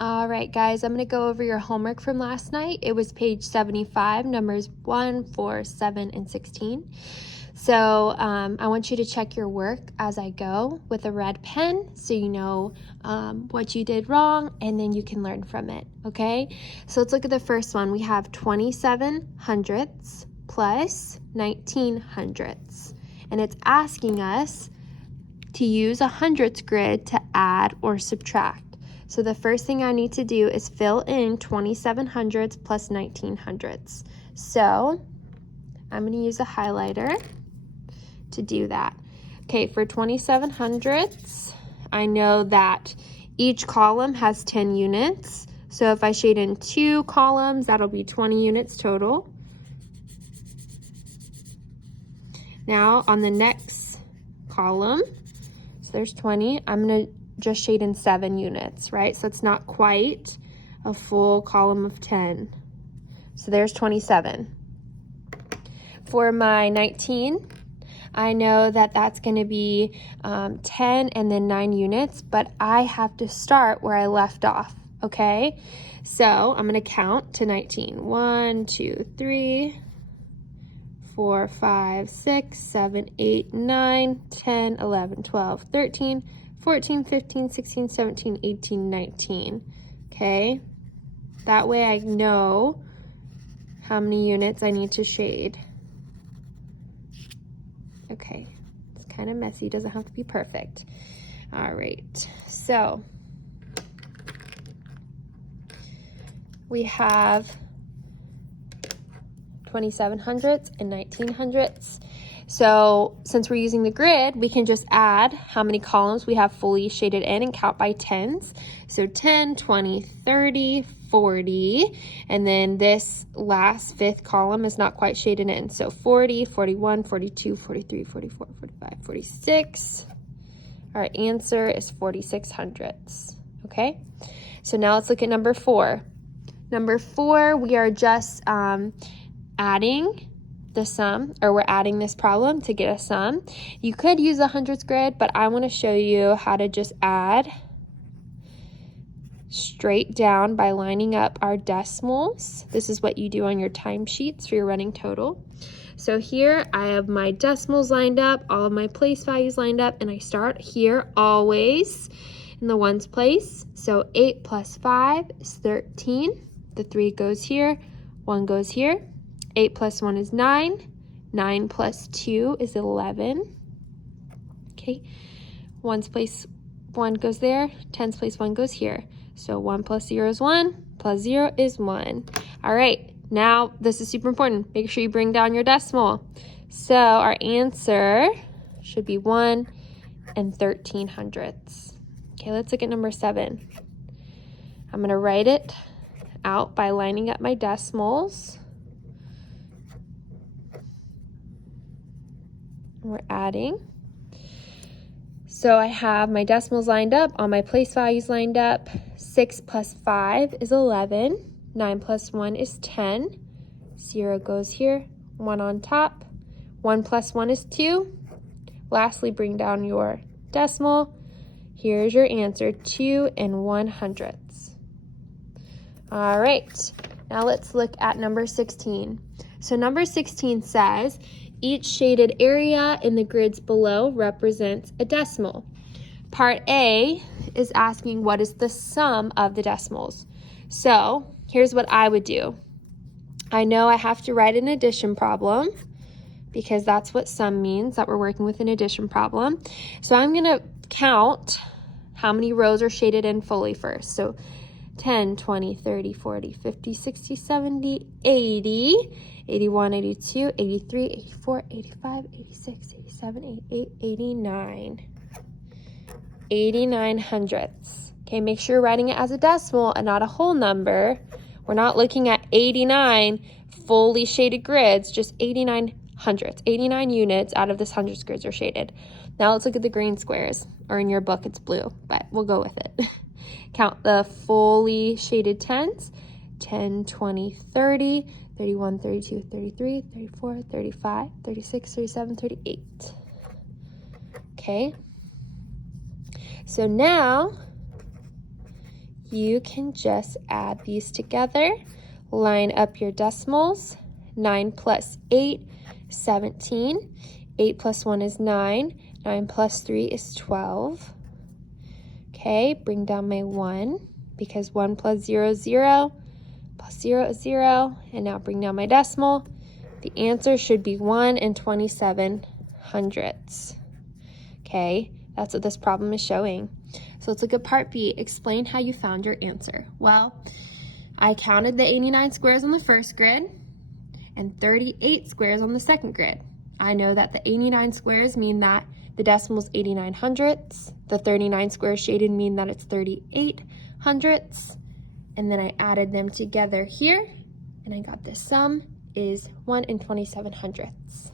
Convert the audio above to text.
All right, guys, I'm going to go over your homework from last night. It was page 75, numbers 1, 4, 7, and 16. So I want you to check your work as I go with a red pen so you know what you did wrong and then you can learn from it, okay? So let's look at the first one. We have 27 hundredths plus 19 hundredths. And it's asking us to use a hundredths grid to add or subtract. So the first thing I need to do is fill in 27 hundredths plus 19 hundredths. So I'm going to use a highlighter to do that. Okay, for 27 hundredths, I know that each column has 10 units. So if I shade in 2 columns, that'll be 20 units total. Now on the next column, so there's 20, I'm going to just shade in 7 units, right? So it's not quite a full column of 10. So there's 27. For my 19, I know that that's going to be 10 and then 9 units, but I have to start where I left off, okay? So I'm going to count to 19. 1, 2, 3, 4, 5, 6, 7, 8, 9, 10, 11, 12, 13, 14, 15, 16, 17, 18, 19, okay? That way I know how many units I need to shade. Okay, it's kind of messy, doesn't have to be perfect. All right, so we have 27 hundredths and 19 hundredths. So since we're using the grid, we can just add how many columns we have fully shaded in and count by tens. So 10, 20, 30, 40, and then this last 5th column is not quite shaded in. So 40, 41, 42, 43, 44, 45, 46. Our answer is 46 hundredths, okay? So now let's look at number 4. Number 4, we are just adding the sum, or we're adding this problem to get a sum. You could use a hundredths grid, but I want to show you how to just add straight down by lining up our decimals. This is what you do on your timesheets for your running total. So here I have my decimals lined up, all of my place values lined up, and I start here always in the ones place. So 8 plus 5 is 13. The 3 goes here, 1 goes here. 8 plus 1 is 9. 9 plus 2 is 11. Okay, 1's place 1 goes there. 10's place 1 goes here. So 1 plus 0 is 1, plus 0 is 1. All right, now this is super important. Make sure you bring down your decimal. So our answer should be 1 and 13 hundredths. Okay, let's look at number 7. I'm going to write it out by lining up my decimals. We're adding. So I have my decimals lined up, all my place values lined up. 6 plus 5 is 11. 9 plus 1 is 10. 0 goes here, 1 on top. 1 plus 1 is 2. Lastly, bring down your decimal. Here's your answer, 2 and 1 hundredths. All right, now let's look at number 16. So number 16 says, each shaded area in the grids below represents a decimal. Part A is asking what is the sum of the decimals. So here's what I would do. I know I have to write an addition problem because that's what sum means, that we're working with an addition problem. So I'm going to count how many rows are shaded in fully first. So 10, 20, 30, 40, 50, 60, 70, 80, 81, 82, 83, 84, 85, 86, 87, 88, 89. 89 hundredths. Okay, make sure you're writing it as a decimal and not a whole number. We're not looking at 89 fully shaded grids, just 89 hundredths. 89 units out of this hundredths grids are shaded. Now let's look at the green squares, or in your book it's blue, but we'll go with it. Count the fully shaded tens. 10, 20, 30, 31, 32, 33, 34, 35, 36, 37, 38. Okay. So now you can just add these together. Line up your decimals. 9 plus 8 is 17. 8 plus 1 is 9. 9 plus 3 is 12. Okay, bring down my 1 because 1 plus 0 is 0. Plus 0 is 0. And now bring down my decimal. The answer should be 1 27 hundredths. Okay, that's what this problem is showing. So let's look at part B. Explain how you found your answer. Well, I counted the 89 squares on the first grid and 38 squares on the second grid. I know that the 89 squares mean that the decimal is 89 hundredths. The 39 squares shaded mean that it's 38 hundredths. And then I added them together here, and I got the sum is 1 27 hundredths.